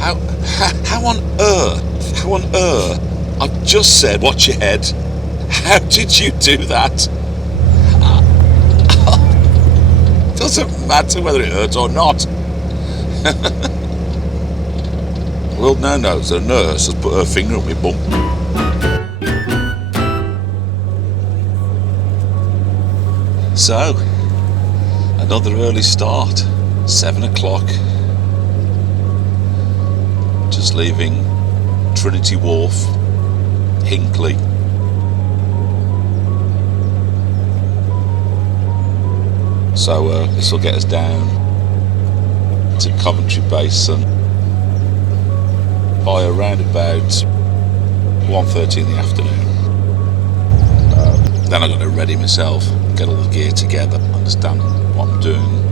How on earth? How on earth? I've just said, watch your head. How did you do that? Doesn't matter whether it hurts or not. Well, no, the nurse has put her finger up my bum. So, another early start, 7 o'clock. Just leaving Trinity Wharf, Hinckley. So this will get us down to Coventry Basin by around about 1:30 in the afternoon. Then I've got to ready myself, get all the gear together, understand what I'm doing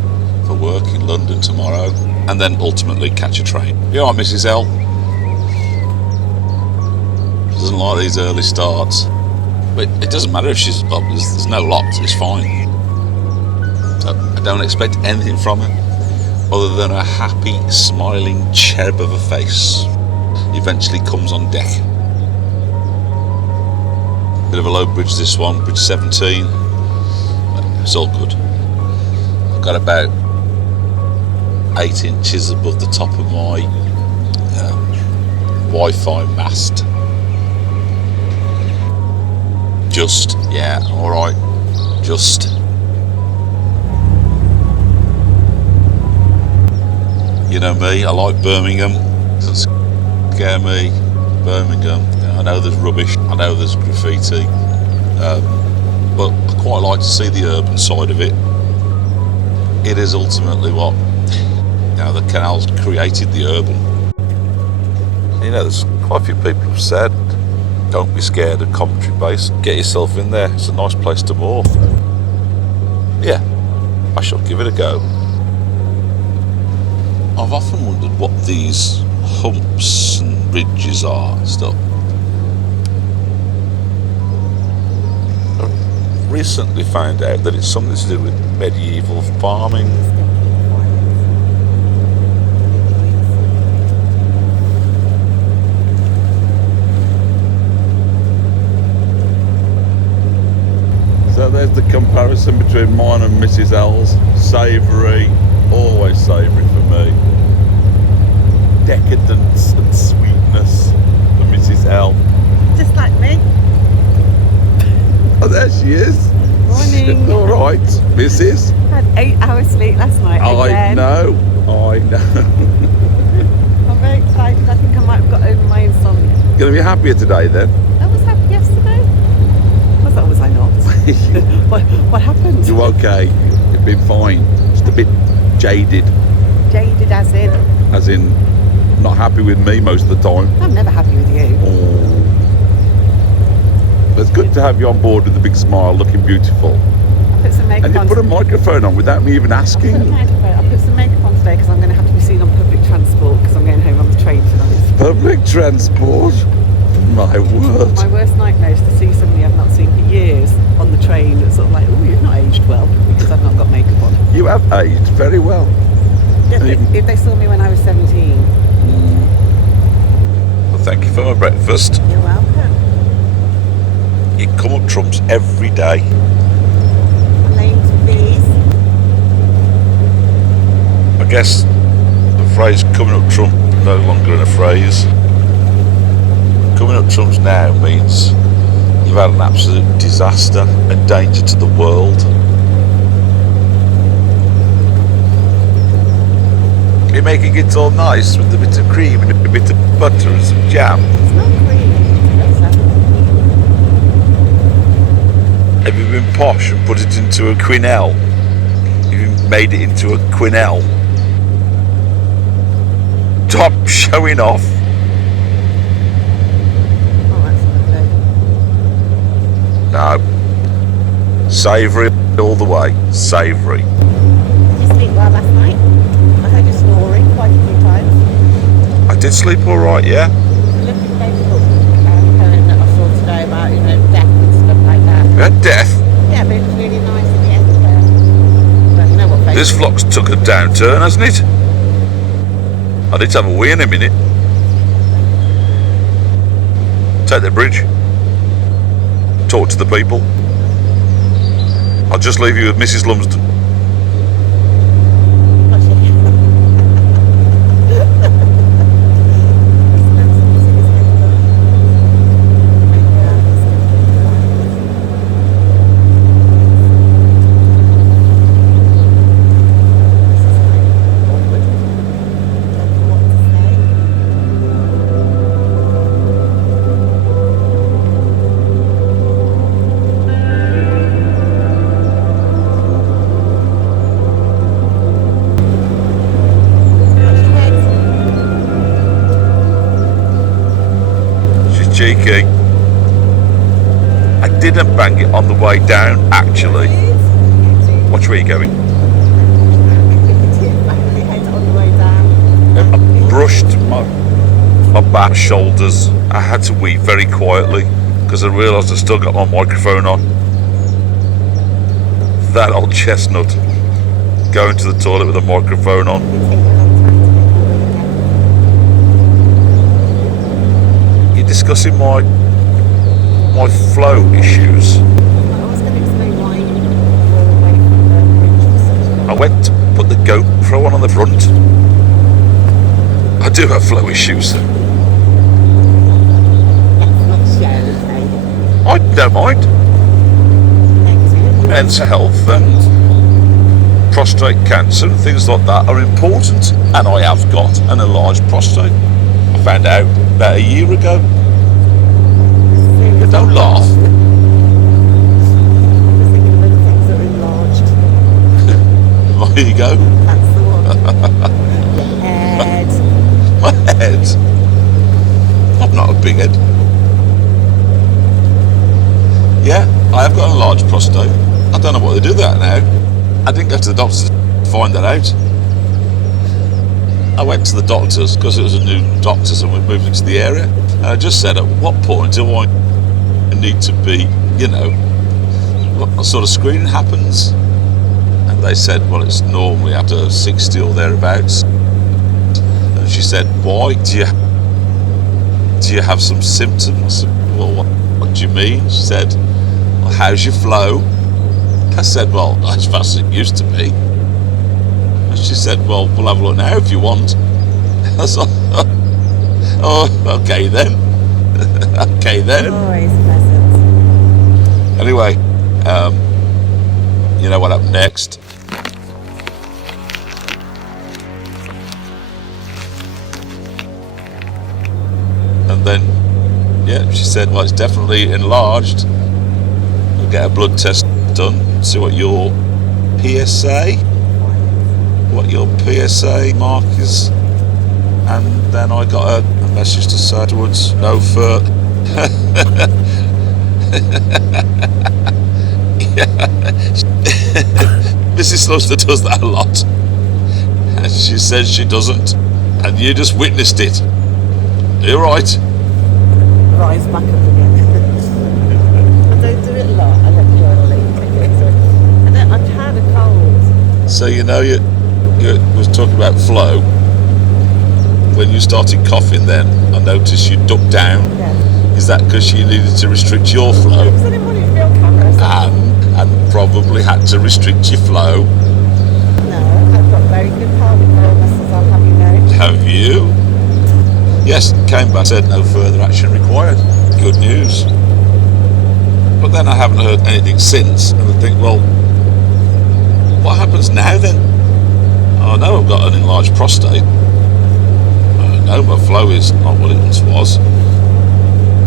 for work in London tomorrow, and then ultimately catch a train. You alright, Mrs. L? She doesn't like these early starts. But it doesn't matter if she's... Well, there's no locks, it's fine. So I don't expect anything from her other than a happy, smiling cherub of a face. Eventually comes on deck. Bit of a low bridge this one, bridge 17. It's all good. I've got about 8 inches above the top of my Wi-Fi mast. Just, yeah, alright, just. You know me, I like Birmingham, doesn't scare me. Birmingham, I know there's rubbish, I know there's graffiti, but I quite like to see the urban side of it. It is ultimately what, you know, the Canal's created the urban. You know, there's quite a few people who've said, don't be scared of Coventry Base, get yourself in there, it's a nice place to moor. Yeah, I shall give it a go. I've often wondered what these humps and ridges are and stuff. I recently found out that it's something to do with medieval farming. So there's the comparison between mine and Mrs. L's. Savoury, always savoury for me. Decadence and sweetness for Mrs. L. Just like me. Oh, there she is. Morning. All right, Mrs. Had 8 hours sleep last night. I know. I'm very excited. I think I might have got over my insomnia. Gonna be happier today then? I was happy yesterday. Was I not? What happened? You're okay. You've been fine. Just a bit jaded. Jaded as in? As in, not happy with me most of the time. I'm never happy with you. Oh. But it's good to have you on board with a big smile, looking beautiful. I put some makeup and you on. put a microphone on without me even asking. I put some makeup on today because I'm going to have to be seen on public transport because I'm going home on the train tonight. Public transport? My word. My worst nightmare is to see somebody I've not seen for years on the train that's sort of like, oh, you've not aged well because I've not got makeup on. You have aged very well. Yeah, if they saw me when I was 17. Well, thank you for my breakfast. You're welcome. You come up trumps every day. My name's Bees. I guess the phrase coming up trump no longer in a phrase. Coming up trumps now means you've had an absolute disaster and danger to the world. You're making it all nice with a bit of cream and a bit of butter and some jam. It's not cream. Have you been posh and put it into a quenelle? Have you made it into a quenelle? Stop showing off. Oh, that's lovely. No. Savoury all the way. Savoury. Did you sleep well last night? I heard you snoring quite a few times. I did sleep all right, yeah. Look at Facebook that I saw today about, you know, death and stuff like that. We had death. Yeah, but it was really nice at the end there. But you know what Facebook... This vlog's took a downturn, hasn't it? I need to have a wee in a minute. Take the bridge. Talk to the people. I'll just leave you with Mrs. Lumsden. Cheeky. I didn't bang it on the way down, actually. Watch where you're going. I brushed my back, shoulders. I had to weep very quietly because I realised I still got my microphone on. That old chestnut going to the toilet with a microphone on. Discussing my flow issues. I went to put the GoPro on the front. I do have flow issues. I don't mind. Mental health and prostate cancer and things like that are important, and I have got an enlarged prostate. I found out about a year ago. Don't laugh. I was thinking of other things that are enlarged. There you go. That's the one. Your head. My head? I've not a big head. Yeah, I have got a large prostate. I don't know what they do with that now. I didn't go to the doctors to find that out. I went to the doctors because it was a new doctors and we're moving to the area. And I just said, at what point do I need to be, you know, what sort of screening happens? And they said, well, it's normally after 60 or thereabouts. And she said, why? Do you have some symptoms? I said, well, what do you mean? She said, well, how's your flow? I said, well, as fast as it used to be. And she said, well, we'll have a look now if you want. I said, oh, okay then. Okay then. Always pleasant. Anyway, you know what happened next? And then, yeah, she said, well, it's definitely enlarged. We'll get a blood test done, see what your PSA mark is. And then I got a message to say afterwards, no further. Mrs. Lumsden does that a lot, and she says she doesn't, and you just witnessed it. You're right. Rise back up again. I don't do it a lot. I let the oil leak. I've had a cold. So you know you was talking about flow. When you started coughing, then I noticed you ducked down. Yeah. Is that because you needed to restrict your flow? Because I didn't want it to be on camera. And probably had to restrict your flow. No, I've got very good pelvic floor muscles, I'll have you know. Have you? Yes, came back, said no further action required. Good news. But then I haven't heard anything since, and I think, well, what happens now then? I know I've got an enlarged prostate. I know my flow is not what it once was.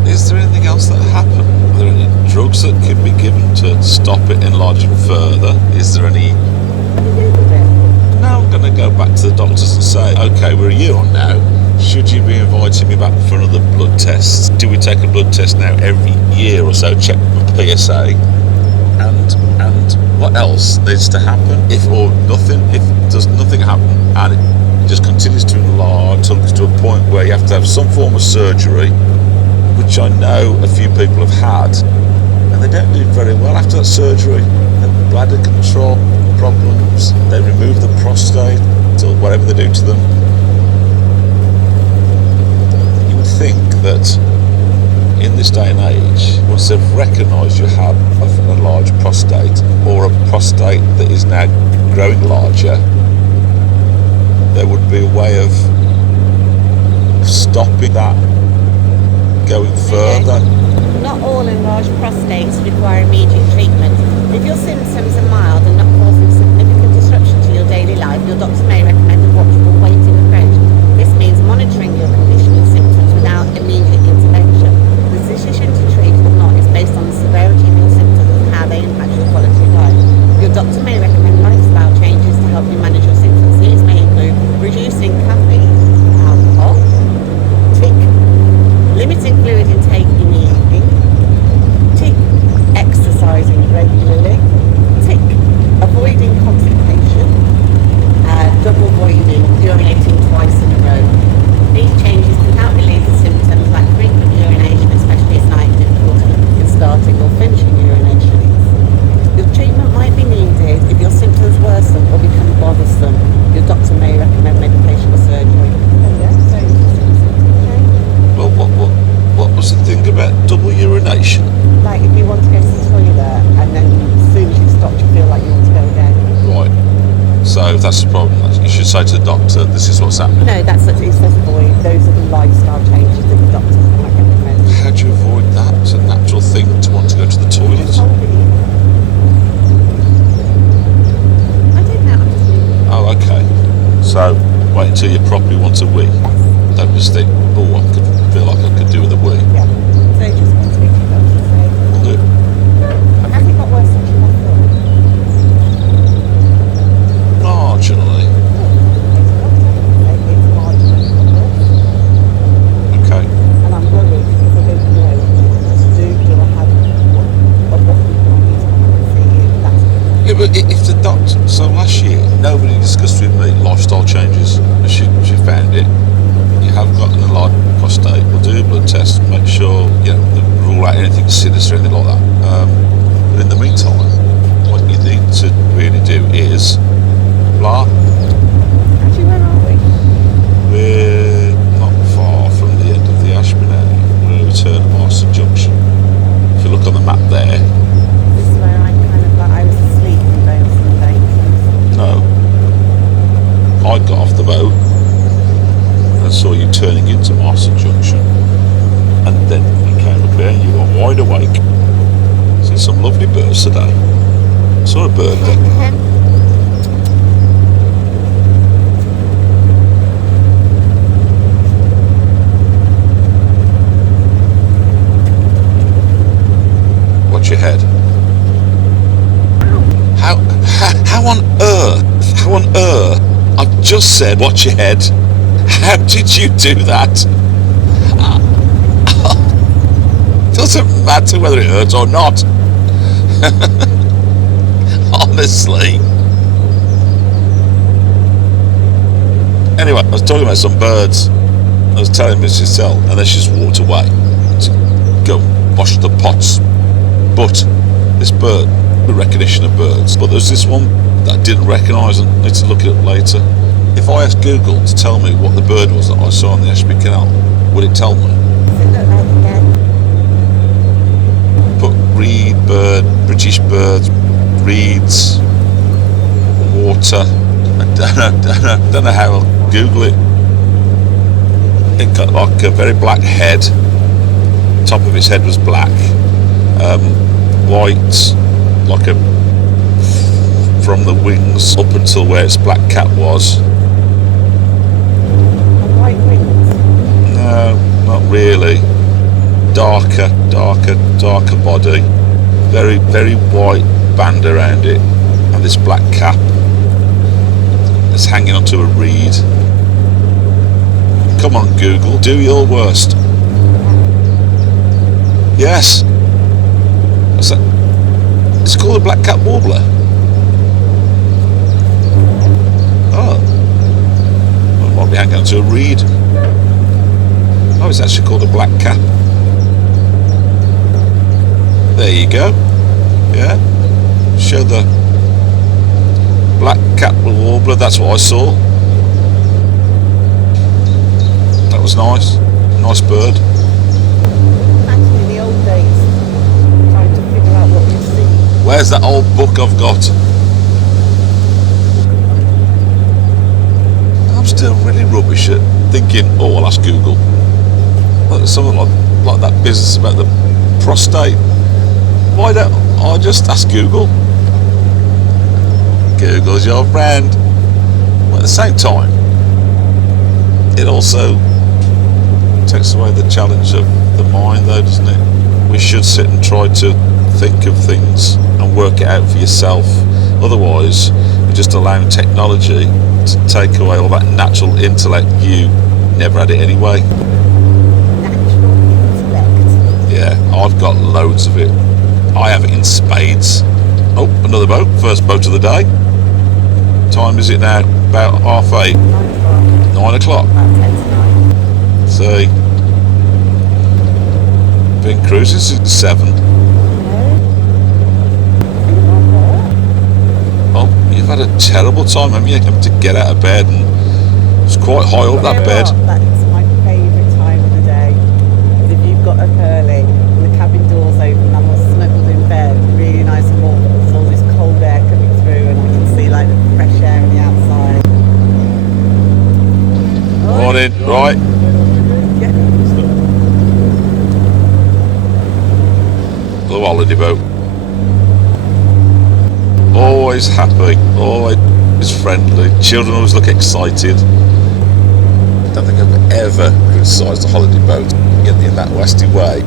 Is there anything else that happened? Are there any drugs that can be given to stop it enlarging further? Is there any... Now I'm going to go back to the doctors and say, okay, we're a year on now. Should you be inviting me back for another blood test? Do we take a blood test now every year or so, check my PSA? And what else needs to happen? If does nothing happen and it just continues to enlarge to a point where you have to have some form of surgery, which I know a few people have had, and they don't do very well after that surgery. They have bladder control problems, they remove the prostate, or whatever they do to them. this day and age, once they've recognised you have an enlarged prostate or a prostate that is now growing larger, there would be a way of stopping that going further. Not all enlarged prostates require immediate treatment. If your symptoms are mild and not causing significant disruption to your daily life, your doctor may recommend a watchful waiting approach. This means monitoring your condition and symptoms without immediate intervention. The decision to treat or not is based on the severity of your symptoms and how they impact your quality of life. Your doctor may recommend lifestyle changes to help you manage your symptoms. These may include reducing caffeine, alcohol, tick, limiting fluid intake in the evening, tick, exercising regularly, tick, avoiding constipation, double voiding, urinating twice in a row. These changes can help relieve the symptoms like frequent urination, especially at night, difficulty in starting or finishing urination. Your treatment might be needed if your symptoms worsen or become bothersome. Your doctor may recommend medication or surgery. Well, what was the thing about double urination? Like if you want to go to the toilet and then as soon as you stop you feel like you want to go again. Right. So if that's the problem, you should say to the doctor, this is what's happening. No, that's what it says avoid. Those are the lifestyle changes that the doctors might recommend. How do you avoid that? It's a natural thing to want to go to the toilet. I don't know. I'm just leaving. Oh, okay. So wait until you properly want to wee. Yes. Don't just think, oh, I could feel like I could do with a wee. Yeah. So just go and speak to your doctor and say, Will do. has it got worse since you left home? Marginally. It's marginally worse. Okay. And I'm worried because I don't know, do I have what people I need to come and see you? That's Yeah, but if the doctor... So last year, nobody discussed with me lifestyle changes. And she found it. You have got an enlarged prostate. We'll do a blood test, make sure, rule out anything sinister or anything like that. But in the meantime, what you need to really do is... Blah. actually, where are we? We're not far from the end of the Ashby now. We're going to return at Marston Junction. If you look on the map there... This is where I kind of like, I was asleep in Wales and Banks. No. I got off the boat and saw you turning into Marston Junction. And then you came up here and you were wide awake. Seen some lovely birds today. Saw a bird there. Watch your head. How on earth? I've just said watch your head. How did you do that? Doesn't matter whether it hurts or not. Honestly. Anyway, I was talking about some birds. I was telling Mrs. Tell, and then she just walked away to go wash the pots. But this bird, the recognition of birds. But there's this one that I didn't recognise and need to look at it later. If I asked Google to tell me what the bird was that I saw on the Ashby Canal, would it tell me? Does it look like a dead? Put reed bird, British birds, reeds, water. I don't know how I'll Google it. It got like a very black head. Top of its head was black. White, like a from the wings up until where its black cap was. And white wings? No, not really. Darker body. Very, very white band around it, and this black cap that's hanging onto a reed. Come on, Google, do your worst. Yes. What's that? It's called a black cap warbler. Oh. Well, it might be hanging onto a reed. Oh, it's actually called a black cap. There you go. Yeah. Show the black cap warbler. That's what I saw. That was nice. Nice bird. Actually, the Where's that old book I've got? I'm still really rubbish at thinking, oh, I'll ask Google. Like something like that business about the prostate. Why don't I just ask Google? Google's your friend. But at the same time, it also takes away the challenge of the mind, though, doesn't it? We should sit and try to think of things and work it out for yourself. Otherwise, you're just allowing technology to take away all that natural intellect. You never had it anyway. Natural intellect. Yeah, I've got loads of it. I have it in spades. Oh, another boat. First boat of the day. Time is it now? About 8:30. 9 o'clock. About 10 to 9. See, been cruising since 7. Oh, you've had a terrible time, haven't you? Having to get out of bed, and it's quite high up that bed. That's my favourite time of the day. Is if you've got up early and the cabin doors open, I'm all snuggled in bed, really nice and warm, with all this cold air coming through, and I can see like the fresh air on the outside. Morning, right? Yeah. The holiday boat. Always happy, always friendly. Children always look excited. I don't think I've ever criticised a holiday boat in that westy way.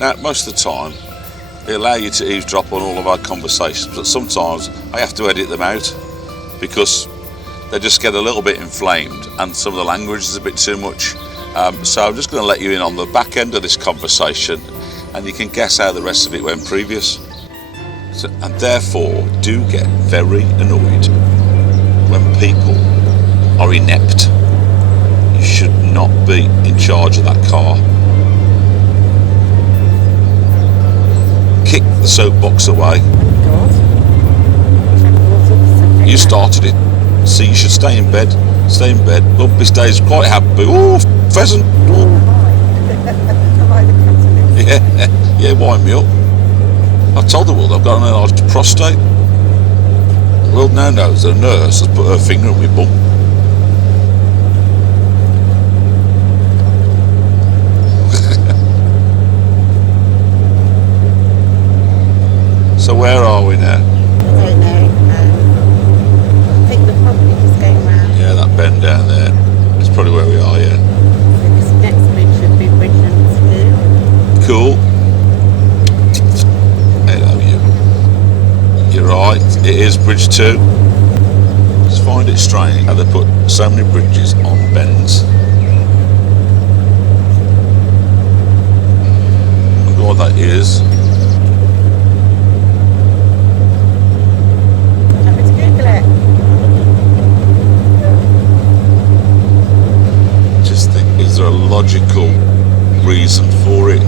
Now, most of the time, they allow you to eavesdrop on all of our conversations, but sometimes I have to edit them out because they just get a little bit inflamed and some of the language is a bit too much. So I'm just going to let you in on the back end of this conversation, and you can guess how the rest of it went previous. And therefore, do get very annoyed when people are inept. You should not be in charge of that car. Kick the soapbox away. You started it. See, you should stay in bed. Stay in bed. Lumpy stays quite happy. Oh, pheasant. Oh. Yeah, wind me up. I've told the world I've got an enlarged prostate. The world now knows that a nurse has put her finger in my bum. So where are we now? I don't know. I think we're probably just going round. Yeah, that bend down there. That's probably where we are, yeah. So this next bridge should be bridge number 2. Cool. Hello, you. You're right, it is bridge 2. Just find it strange how they put so many bridges on bends. I wonder what that is. Just think, is there a logical reason for it?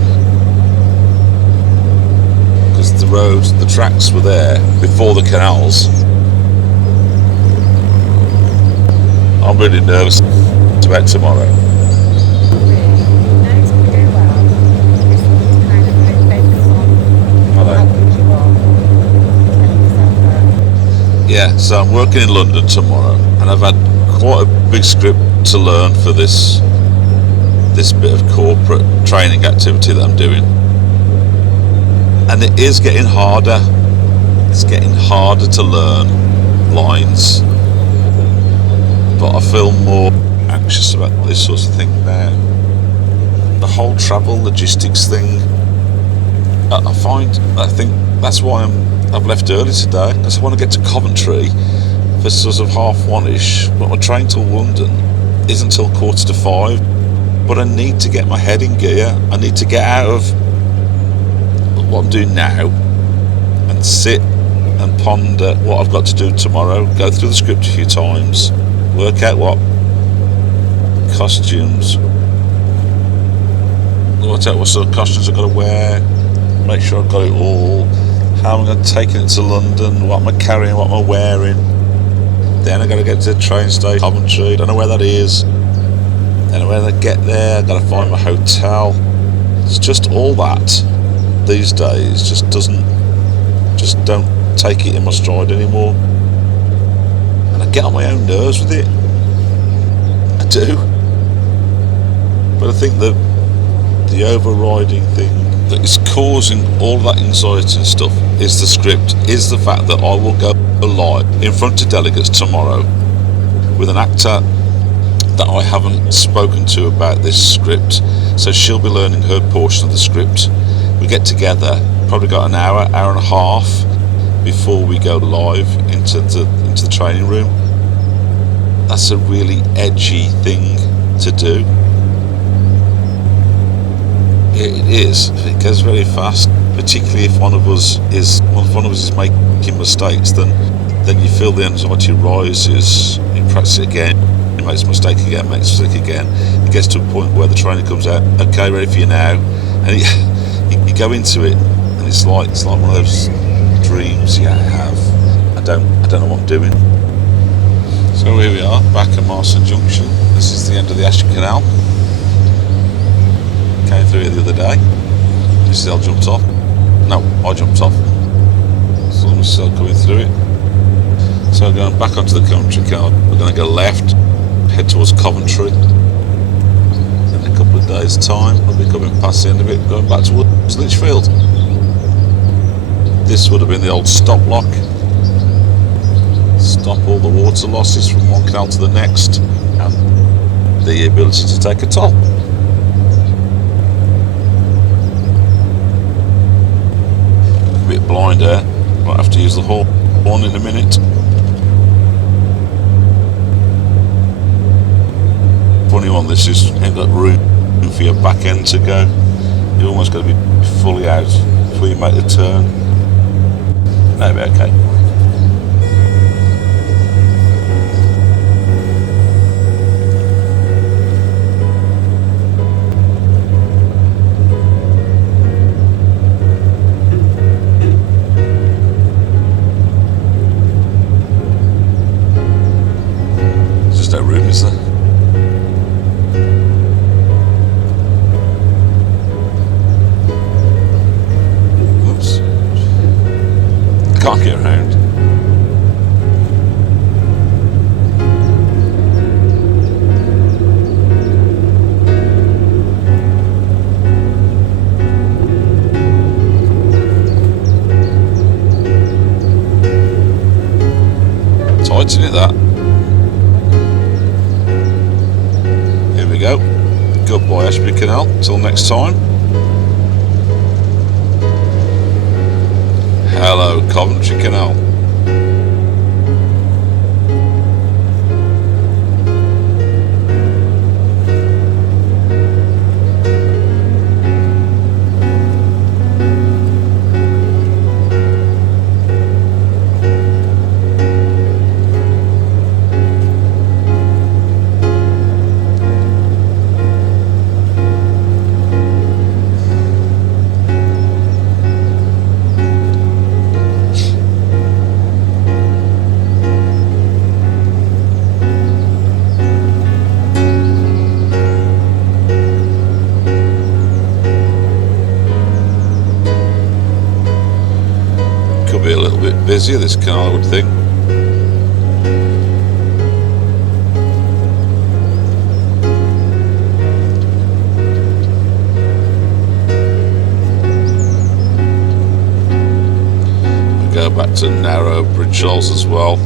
Because the roads, the tracks were there before the canals. I'm really nervous about tomorrow. Yeah, so I'm working in London tomorrow, and I've had quite a big script to learn for this bit of corporate training activity that I'm doing. And it is getting harder. It's getting harder to learn lines. But I feel more anxious about this sort of thing now. The whole travel logistics thing, I think that's why I've left early today, because I want to get to Coventry for sort of 1:30ish, but my train till London isn't till 4:45. But I need to get my head in gear. I need to get out of what I'm doing now and sit and ponder what I've got to do tomorrow, go through the script a few times, work out what costumes, work out what sort of costumes I've got to wear, make sure I've got it all, how I'm going to take it to London, what am I carrying, what am I wearing. Then I've got to get to the train station, Coventry, don't know where that is. Then when I get there, I've got to find my hotel. It's just all that these days just don't take it in my stride anymore. And I get on my own nerves with it. I do. But I think that the overriding thing that is causing all that anxiety and stuff is the script, is the fact that I will go live in front of delegates tomorrow with an actor that I haven't spoken to about this script, so she'll be learning her portion of the script. We get together, probably got an hour and a half before we go live into the training room. That's a really edgy thing to do. It is. It goes very fast, particularly if one of us is making mistakes. Then you feel the anxiety rises. You practice it again. He makes a mistake again, It gets to a point where the trainer comes out, okay, ready for you now, and you go into it, and it's like one of those dreams you have. I don't know what I'm doing. So here we are, back at Marston Junction. This is the end of the Ashby Canal. Came through here the other day. You see, I jumped off. No, I jumped off. So I'm still coming through it. So going back onto the Coventry Canal, we're going to go left, head towards Coventry. In a couple of days' time, I'll be coming past the end of it, going back towards Lichfield. This would have been the old stop lock. Stop all the water losses from one canal to the next, and the ability to take a toll. A bit blind there, might have to use the horn in a minute. Funny one, this is ain't got room for your back end to go. You almost got to be fully out before you make the turn. That'll be okay. There's just no room, is there? Can't get around. Tight, isn't it, that? Here we go. Goodbye, Ashby Canal. Till next time. Hello, Coventry Canal. Be a little bit busier, this canal, I would think. We go back to Narrowboat as well.